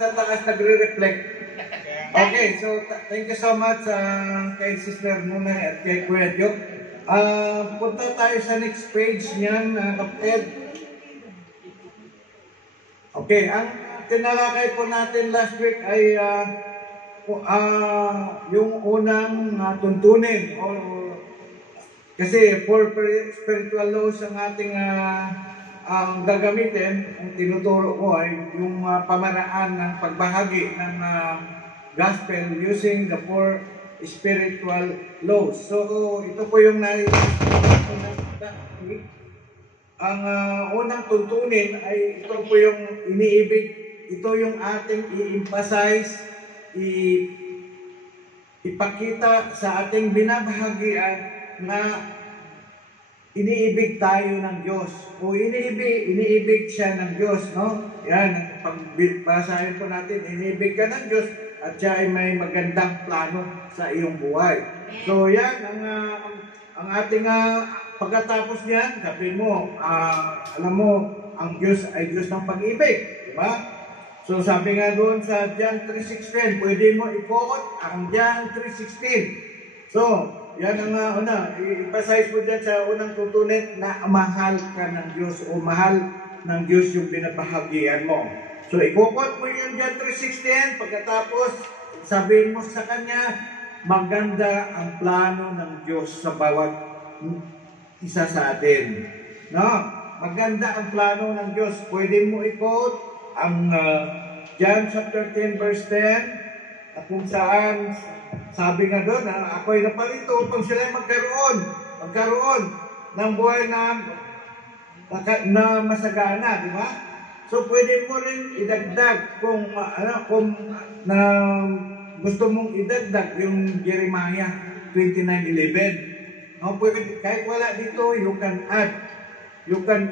sa taas nagre-reflect. Okay, so thank you so much kay Sister Nuna at kay Kuya Joe. Punta tayo sa next page niyan, kapatid. Okay, ang tinalakay po natin last week ay yung unang tuntunin. Kasi for spiritual laws ang ating ang gagamitin, ang tinuturo ko ay yung pamaraan ng pagbahagi ng gospel using the four spiritual laws. So, ito po yung ang unang tuntunin ay ito po yung iniibig, ito yung ating i-emphasize, ipakita sa ating binabahagian na iniibig tayo ng Diyos. O iniibig siya ng Diyos, no? Yan, pagbasahin po natin, iniibig ka ng Diyos at siya ay may magandang plano sa iyong buhay. So yan, ang ating pagkatapos niyan, sabi mo, alam mo, ang Diyos ay Diyos ng pag-ibig. Diba? So sabi nga doon sa John 3:16, pwede mo i-quote ang John 3:16. So, yan ang una, i-emphasize mo dyan sa unang tutunin na mahal ka ng Diyos o mahal ng Diyos yung binabahagian mo. So, i-quote mo yung John 3:16, pagkatapos sabihin mo sa Kanya, maganda ang plano ng Diyos sa bawat isa sa atin. No? Maganda ang plano ng Diyos. Pwede mo i-quote ang John chapter 10 verse 10 at kung saan sabi nga doon, ako'y naparito upang sila magkaroon ng buhay na masagana, di ba? So pwede mo rin idagdag kung gusto mong idagdag yung Jeremiah 29:11. No, pwede, kahit wala dito, you can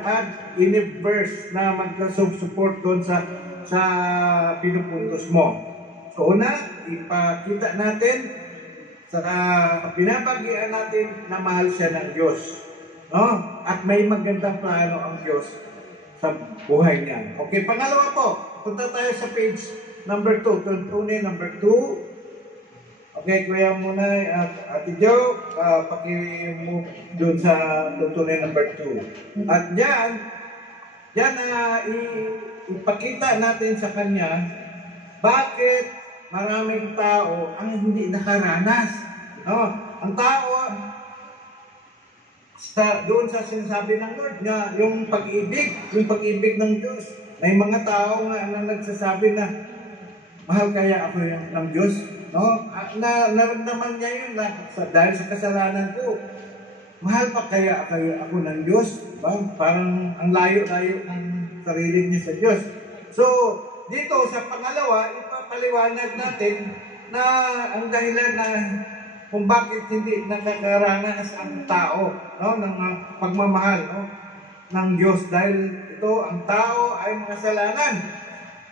add any verse na magka-support doon sa pinupuntos mo. So una, ipakita natin sa binabagian natin na mahal siya ng Diyos. No? At may magandang plano ang Diyos sa buhay niya. Okay, pangalawa po, punta tayo sa page number 2. Tuntunin number 2. Okay, kuya muna, Ate Jo, paki-move doon sa tuntunin number 2. At diyan ipakita natin sa Kanya bakit maraming tao ang hindi nakaranas. No? Ang tao, doon sa sinasabi ng Lord niya, yung pag-ibig ng Diyos. May mga tao nga na nagsasabi na, mahal kaya ako ng Diyos? No? Naramdaman niya yun dahil sa kasalanan ko. Mahal pa kaya ako ng Diyos? Diba? Parang ang layo-layo ng sarili niya sa Diyos. So, dito sa pangalawa, ipapaliwanag natin na ang dahilan na kung bakit hindi nakakaranas ang tao, no, ng pagmamahal, no, ng Diyos. Dahil ito, ang tao ay makasalanan,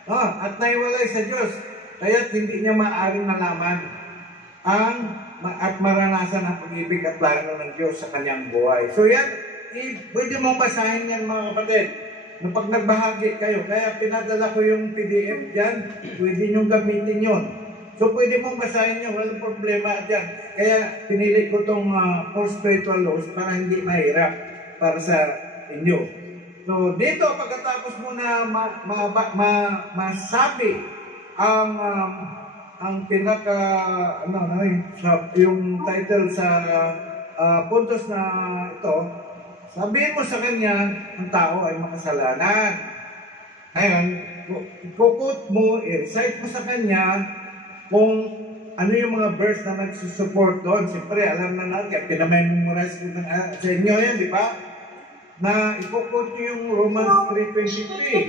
no, at naiwalay sa Diyos. Kaya hindi niya maaaring malaman at maranasan ang pag-ibig at plano ng Diyos sa kanyang buhay. So yan, pwede mong basahin yan mga kapatid. No, pag nagbahagi kayo, kaya pinadala ko yung PDF dyan, pwede nyo gamitin yun. So pwede mong basahin nyo, walang problema dyan. Kaya pinili ko itong four spiritual laws para hindi mahirap para sa inyo. So dito, pagkatapos mo na masabi ang pinaka, yung title sa puntos na ito, sabihin mo sa Kanya, ang tao ay makasalanan. Ngayon, ikukot mo, i-recite mo sa Kanya kung ano yung mga verse na nagsusupport doon. Siyempre, alam na natin, pinamemorize ko sa inyo yan, di ba? Na ikukot nyo yung Romans 3:23.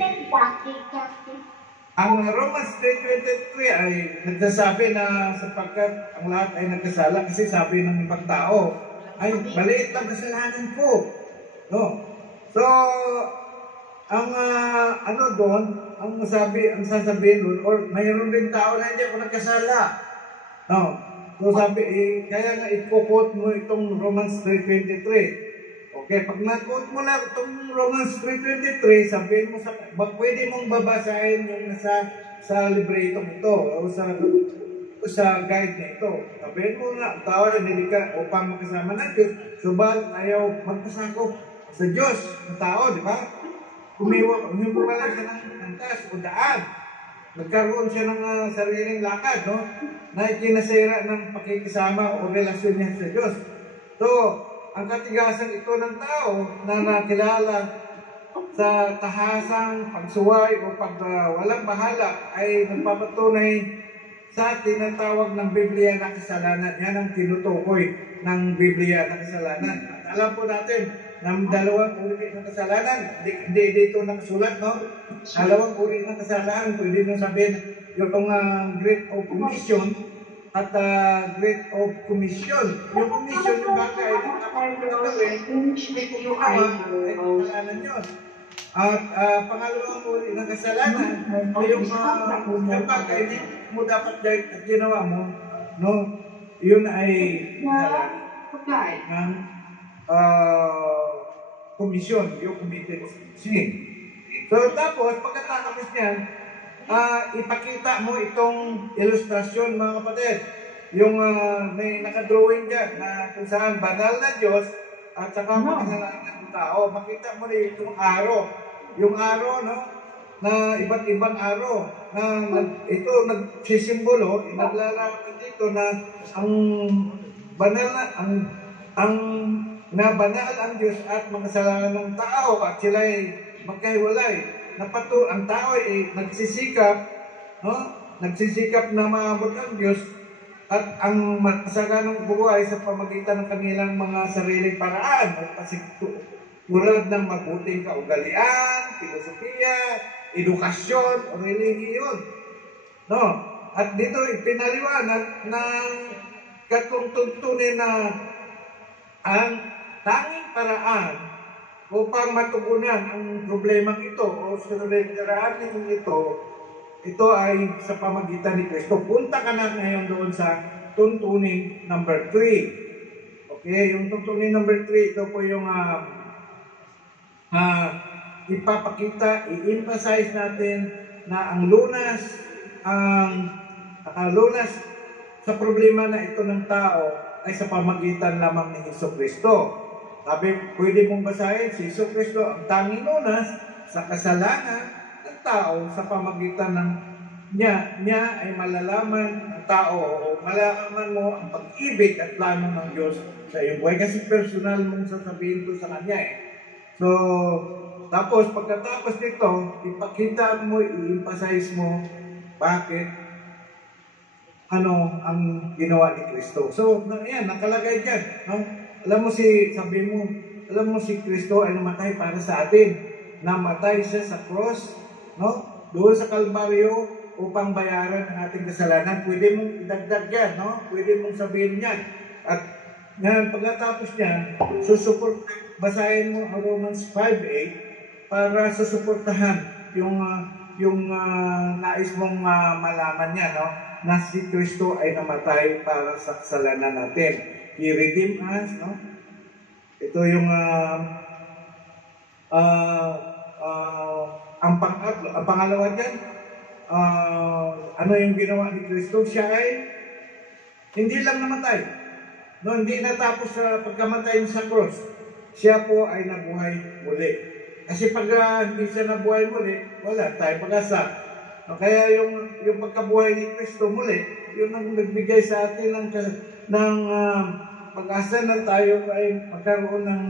Ang Romans 3:23 ay nagsasabi na sapagkat ang lahat ay nagkasala kasi sabi ng ibang tao, ay maliit lang kasalanan ko. No. So, ang doon, ang sasabihin doon, or mayroon din tao na hindi ako nagkasala. No. So sabi, kaya nga i-quote mo itong Romans 3:23. Okay, pag na-quote mo na itong Romans 3:23, sabihin mo pwede mong babasahin yung nasa sa libretong ito o sa guide na ito. Sabihin mo nga, ang tao ay nilika upang makasama ng Diyos, subalit ayaw magpasakop sa Diyos, ang tao, di ba? Humiwala siya ng taas o daan. Nagkaroon siya ng sariling lakad, no? Na ikinasira ng pakikisama o relasyon niya sa Diyos. So, ang katigasan ito ng tao na nakilala sa tahasang pagsuway o walang bahala ay nagpapatunay sa tinatawag ng Biblia na kasalanan. Yan ang tinutukoy ng Biblia na kasalanan. At alam po natin na dalawang uri ng kasalanan. Hindi dito nakasulat, no? Dalawang uri ng kasalanan. Pwede nyo sabihin yung Great of Commission at Great of Commission. Yung commission, yung bagay na kapagawin, may kumukawa, ay kasalanan yun. At pangalawang uri ng kasalanan ay yung bagay mo dapat at ginawa mo, no? Yun ay kasalanan ng komisyon, yung committed sin. So tapos, pagkatapos niyan, ipakita mo itong ilustrasyon, mga kapatid. Yung may nakadrawing dyan na kung saan banal na Diyos at saka makasalanan ng tao. Makita mo na itong araw. Yung araw, no? Na iba't ibang araw. Na ito nagsisimbolo, naglalaman dito na ang banal na, na banal ang Diyos at makasalanan ng tao at sila ay magkahiwalay. Ang tao ay nagsisikap, no? Nagsisikap na maabot ang Diyos at ang masaganang buhay sa pamagitan ng kanilang mga sariling paraan o tulad ng mabuting kaugalian, filosofiya, edukasyon, o relihiyon. No? At dito ipinaliwanag ng katungtuntunin na ang tanging paraan upang matugunan ang problemang ito o suliranin ito ay sa pamagitan ni Kristo. Punta ka na ngayon doon sa tuntunin number 3. Okay, yung tuntunin number 3, ito po yung ipapakita, i-emphasize natin na ang lunas sa problema na ito ng tao ay sa pamagitan lamang ni Jesucristo. Sabi, pwede mong basahin, si Jesucristo ang tanging lunas sa kasalanan ng tao sa pamagitan ng niya ay malalaman ng tao o malalaman mo ang pag-ibig at plano ng Diyos sa iyong buhay. Kasi personal mong sasabihin ko sa Kanya eh. So, tapos pagkatapos nito, ipakita mo, i-emphasize mo bakit ang ginawa ni Kristo. So, yan, nakalagay dyan. No? Alam mo si Kristo ay namatay para sa atin. Namatay siya sa cross, no? Doon sa Kalbaryo upang bayaran ang ating kasalanan. Pwede mong idagdag yan, no? Pwede mong sabihin yan. At ngayon, pagkatapos niyan, basahin mo ang Romans 5:8 para susuportahan yung nais mong malaman niya, no? Na si Kristo ay namatay para sa kasalanan natin. He redeemed us, no? Ito yung ang pangalawa dyan, ano yung ginawa ni Kristo? Siya ay hindi lang namatay. No, hindi natapos sa pagkamatay sa cross. Siya po ay nabuhay muli. Kasi pag hindi siya nabuhay muli, wala tayong pag-asa. No, kaya yung pagkabuhay ni Kristo muli, yun ang nagbigay sa atin ng pag-asa na tayo ay magkaroon ng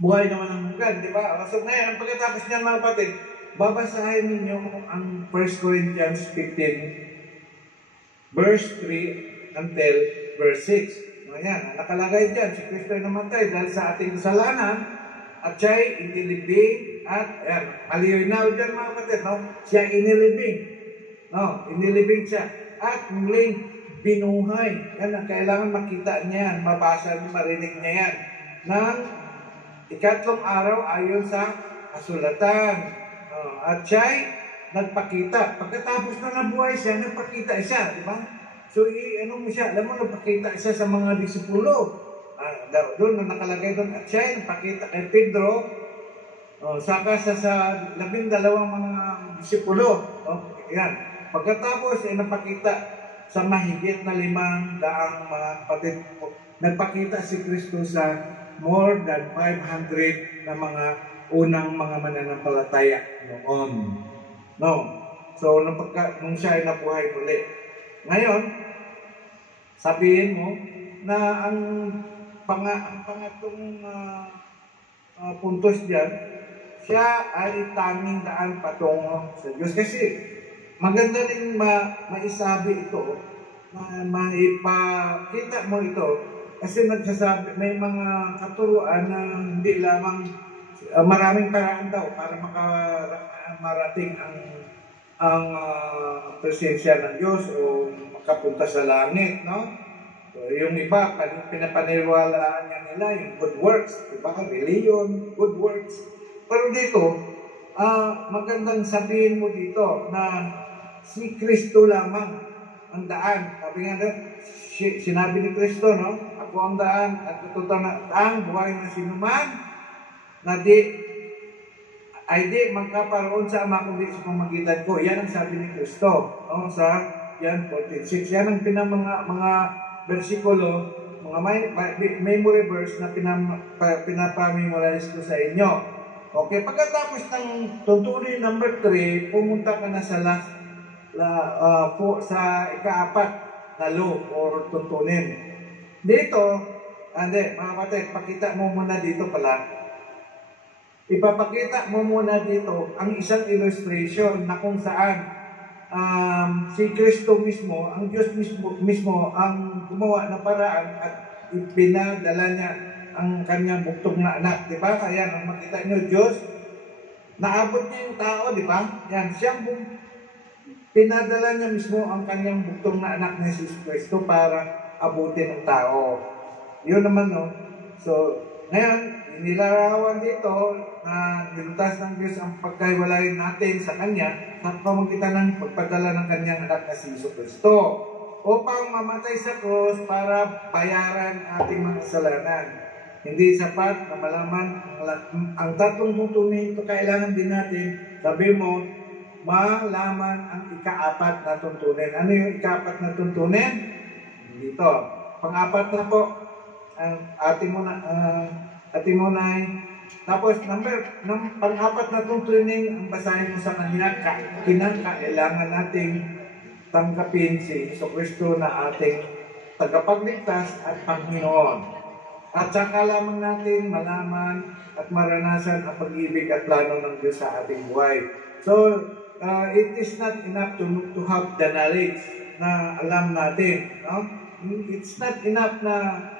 buhay naman ng hanggan, di ba? So ngayon, pagkatapos niyan mga kapatid, babasahin ninyo ang 1 Corinthians 15, verse 3 until verse 6. Ayan, nakalagay dyan, si Kristo ay namatay dahil sa ating kasalanan at siya ay inilibing at, ayan, malinaw dyan mga kapatid, no? Siya inilibing. No, inilibing siya. At muling binuhay. Yan ang kailangan makita niya yan, mabasa, marinig niya yan. Nang ikatlong araw ayon sa kasulatan. At siya'y nagpakita. Pagkatapos na nabuhay siya, nagpakita siya, di ba? So, alam mo, nagpakita siya sa mga disipulo. Doon na nakalagay doon. At siya'y nagpakita kay Pedro, saka sa 12 mga disipulo. Yan. Pagkatapos ay napakita sa mahigit na 500 mga kapatid, nagpakita si Kristo sa more than 500 na mga unang mga mananampalataya noon. No? So, nung siya ay nabuhay muli. Ngayon, sabihin mo na ang pangatong puntos diyan, siya ay tanging daan patungo sa Diyos. Kasi maganda rin maisabi ito, maipakita mo ito, kasi nagsasabi, may mga katuruan na hindi lamang maraming paraan daw para marating ang presensya ng Diyos o makapunta sa langit, no? So, yung iba, pinapaniwalaan niya nila yung good works, diba? Religion, good works. Pero dito, magandang sabihin mo dito na si Kristo lamang ang daan. Sabi nga sinabi ni Kristo, no? Ako ang daan at ang buhay na sinuman na di magkaparoon sa Ama kundi sa pamagitan ko. Yan ang sabi ni Kristo, no? Sa yan 46. Yan ang mga bersikulo, mga memory verse na pinapamemorize ko sa inyo. Okay, pagkatapos ng tuntunin number 3, pumunta ka na sa sa ika-4 na law or tuntunin. Dito, mga kapatid, pakita mo muna dito pala. Ipapakita mo muna dito ang isang illustration na kung saan si Kristo mismo, ang Diyos mismo ang gumawa ng paraan at ipinadala niya ang kanyang buktong na anak. Diba? Ayan, ang makita niyo, Diyos, naabot niya yung tao, diba? Yan, siyang pinadala niya mismo ang kanyang buktong na anak na si Kristo para abutin ang tao. Yun naman, no? So, ngayon, nilarawan dito na nilutas ng Diyos ang pagkahiwalayin natin sa Kanya sa pamamagitan ng pagpadala ng Kanyang anak na si Kristo upang mamatay sa krus para bayaran ating mga kasalanan. Hindi sapat na malaman ang tatlong tuntunin ito, kailangan din natin, sabi mo, malaman ang ika-4 na tuntunin. Ano yung ika-4 na tuntunin? Dito. Pang-4 na po, ang ating munay. Tapos, pang-4 na tuntunin, ang basahin mo sa kanya, kailangan nating tanggapin si Jesucristo na ating tagapagligtas at Panginoon. At saka lamang natin malaman at maranasan ang pag-ibig at plano ng Diyos sa ating buhay. So, it is not enough to have the knowledge na alam natin. No? It's not enough na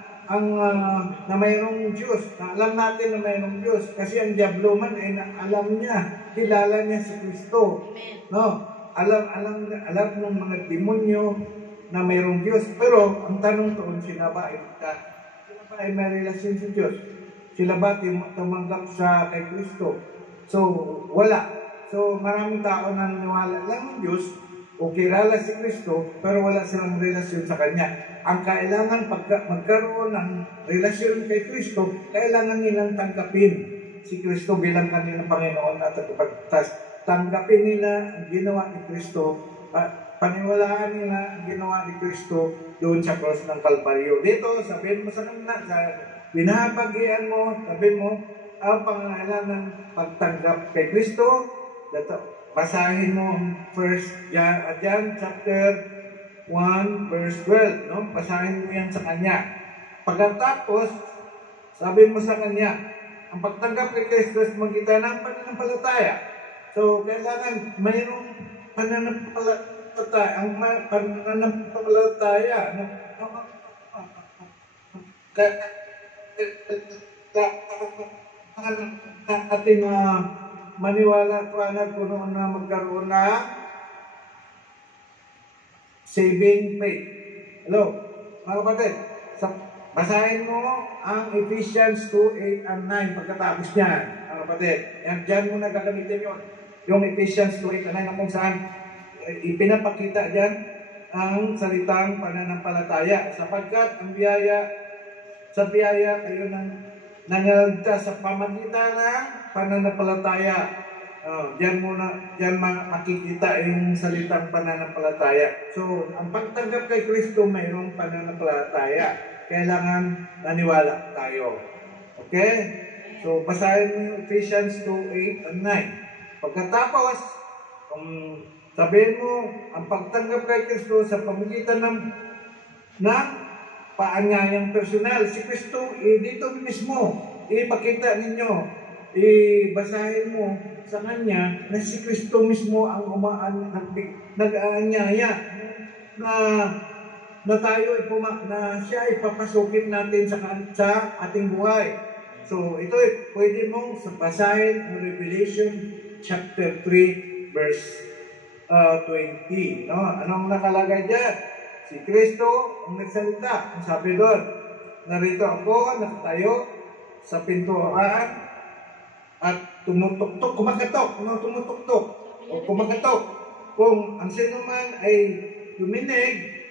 na mayroong Diyos, na alam natin na mayroong Diyos. Kasi ang diablo man ay alam niya, kilala niya si Kristo. No? Alam ng mga demonyo na mayroong Diyos. Pero ang tanong doon, sila ba ay may relasyon sa Diyos? Sila ba tumanggap sa kay Kristo? So, wala. So, maraming tao na naniwala lang ng Diyos o kilala si Kristo, pero wala silang relasyon sa Kanya. Ang kailangan magkaroon ng relasyon kay Kristo, kailangan nilang tanggapin si Kristo bilang kanilang Panginoon at tagapagligtas. Tanggapin nila ang ginawa ni Kristo, paniwalaan nila ang ginawa ni Kristo doon sa cross ng Kalbaryo. Dito, sabihin mo sa kanila, binahabagian mo, sabihin mo, ang pangangailangan pagtanggap kay Kristo. Basahin mo John chapter 1 verse 12, no? Basahin mo yan sa kanya. Pagkatapos, sabihin mo sa kanya, ang pagtanggap kay Kristo sa magitan ng pananampalataya. So, kailangan mayroong pananampalataya, ang pananampalataya, no? Ating maniwala ko noon na magkaroon na saving faith. Hello, mga kapatid, basahin mo ang Ephesians 2:8 and 9 pagkatapos niyan, mga kapatid. Yan, dyan mo nagagamitin yun. Yung Ephesians 2:8 and 9 na kung saan ipinapakita dyan ang salitang pananampalataya sapagkat ang sa biyaya kayo nangaligtas sa pamagitan ng pananampalataya. Diyan makikita yung salitang pananampalataya. So, ang pagtanggap kay Kristo mayroong pananampalataya. Kailangan naniwala tayo. Okay? So, basahin mo yung Ephesians 2:8 and 9. Pagkatapos, sabihin mo, ang pagtanggap kay Kristo sa pamagitan ng paanyayang personal. Si Kristo, dito mismo, ipakita ninyo, basahin mo sa Kanya na si Kristo mismo ang nag-aanyaya na tayo na siya ipapasukin natin sa ating buhay. So, ito pwede mong basahin ng Revelation chapter 3 verse 20. No? Anong nakalagay dyan? Si Kristo ang nagsalita. Ang sabi doon, narito ako, nakatayo sa pintuan at tumutuktok, kumakatok, tumutuktok o kumakatok. Kung ang sino man ay luminig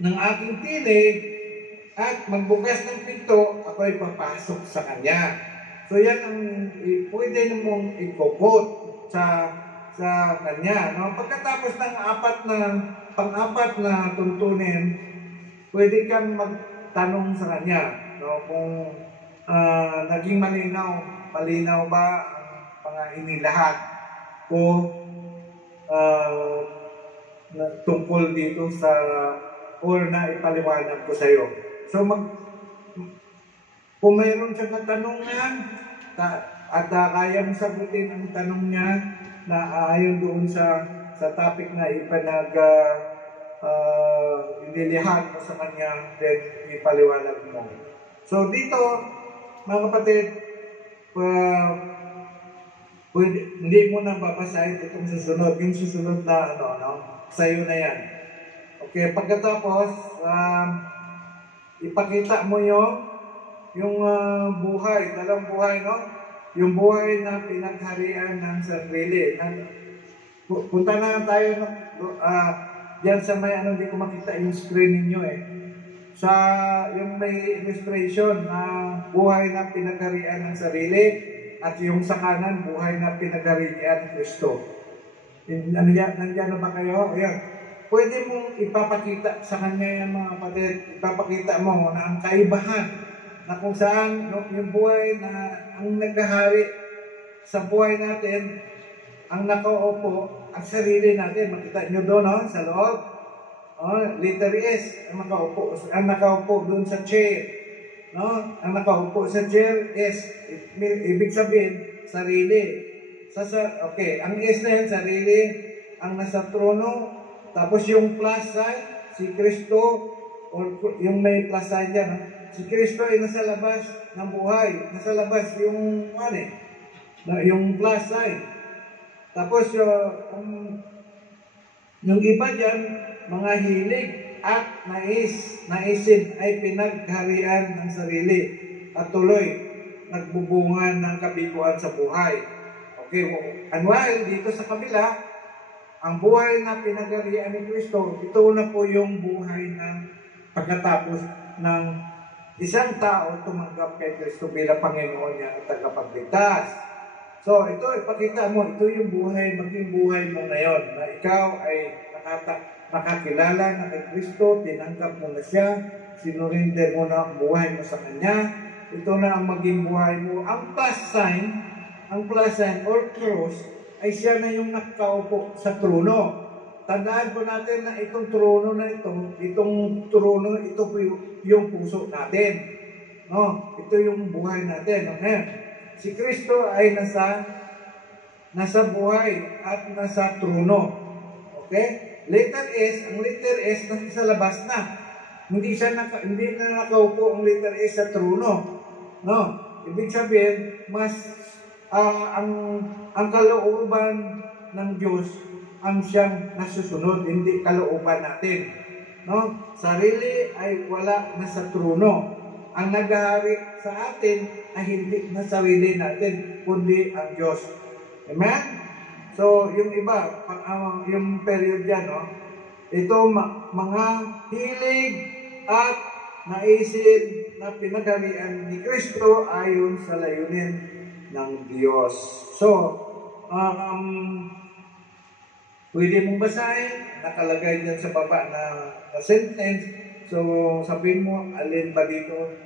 ng aking tinig at magbukas ng pinto, ako ay papasok sa kanya. So yan ang pwede mong i-quote sa kanya. No? Pagkatapos ng pang-apat na tuntunin, pwede kang magtanong sa kanya. No? Kung naging malinaw ba ang mga inilahat ko tungkol dito or na ipaliwanag ko sa iyo. So, kung mayroon siyang katanungan at kaya mong sagutin ang tanong niya na ayon doon sa topic na inilihan mo sa kanya, then ipaliwanag mo. So, dito, mga kapatid, hindi mo na babasahin itong susunod. Yung susunod na sa'yo na yan. Okay, pagkatapos, ipakita mo yung buhay, dalang buhay, no? Yung buhay na pinagharian ng sarili. Punta na tayo diyan sa may hindi ko makita yung screen ninyo sa yung may illustration na buhay na pinagharian ng sarili at yung sa kanan buhay na pinagharian ng Kristo. Nandiyan na ba kayo? Ayan. Pwede mong ipapakita sa kanya yung mga kapatid, ipapakita mo na ang kaibahan na kung saan yung buhay na ang naghahari sa buhay natin, ang nakaupo ang sarili natin. Makita nyo doon sa loob. Letter S, ang nakaupo doon sa chair. No? Ang nakaupo sa chair, S. Ibig sabihin, sarili. Okay, ang S na yan, sarili. Ang nasa trono. Tapos yung plus sign, si Kristo, or yung may plus sign dyan, si Kristo ay nasa labas ng buhay. Nasa labas yung plus sign. Tapos yung iba dyan, mga hilig at naisin ay pinagharian ng sarili at tuloy nagbubungan ng kabiguan sa buhay. Okay, and while dito sa kabila, ang buhay na pinagharian ni Kristo, ito na po yung buhay ng pagkatapos ng isang tao tumanggap kay Kristo bilang Panginoon niya at tagapagligtas. So, ito, ipakita mo, ito yung buhay, maging buhay mo ngayon, na ikaw ay nakakilala na kay Kristo, tinanggap mo na siya, sinurinder mo na ang buhay mo sa Kanya, ito na ang maging buhay mo. Ang plus sign or cross, ay siya na yung nakaupo sa trono. Tandaan po natin na itong trono na ito po yung puso natin. No? Ito yung buhay natin. Okay? Si Kristo ay nasa buhay at nasa trono. Okay? Letter S, ang letter S nasa labas na. Hindi na nakaupo ang letter S sa trono. No? Ibig sabihin, ang kalooban ng Diyos ang siyang nasusunod, hindi kalooban natin. No? Sarili ay wala na sa trono. Ang naghahari sa atin ay hindi na sarili natin, kundi ang Diyos. Amen? So, yung iba, yung period yan, ito mga hilig at naisin na pinagharian ni Kristo ayon sa layunin ng Diyos. So, pwede mong basahin, nakalagay dyan sa baba na sentence. So, sabihin mo, alin ba dito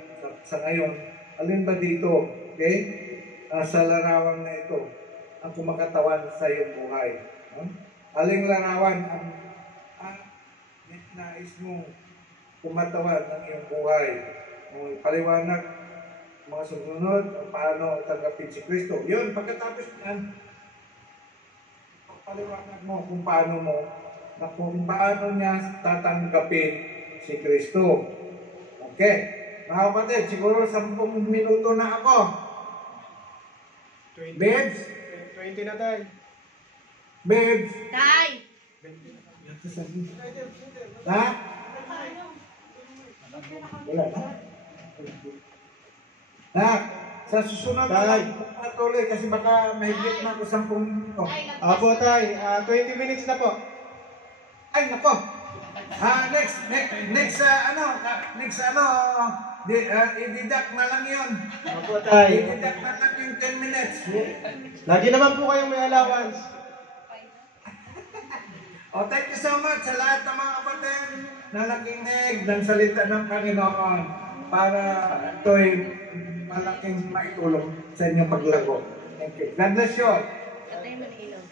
sa ngayon? Alin ba dito? Okay? Sa larawan na ito, ang kumakatawan sa iyong buhay. Aling larawan ang nais mong kumatawan ng iyong buhay. Paliwanag mga susunod kung paano tanggapin si Kristo. Yun, pagkatapos yan, paliwanag mo kung paano niya tatanggapin si Kristo. Okay. Mga kapatid, siguro 10 minuto na ako. 20. Babes? 20 na tayo. Babes? Tay! Ha? Wala na? Ha? Sa susunod na lang patuloy kasi baka mahigit na ako 10 minuto. Apo tay, 20 minutes na po. Ay, nako. Next i-deduct na lang yun. Apo tay. I-deduct na lang yung 10 minutes. Lagi naman po kayong may allowance. Thank you so much sa lahat ng mga kapatid na nakinig ng salita ng Panginoon para ito'y malaking maitulong sa inyong paglago. Thank you. God bless you all. Patay mo na ilaw.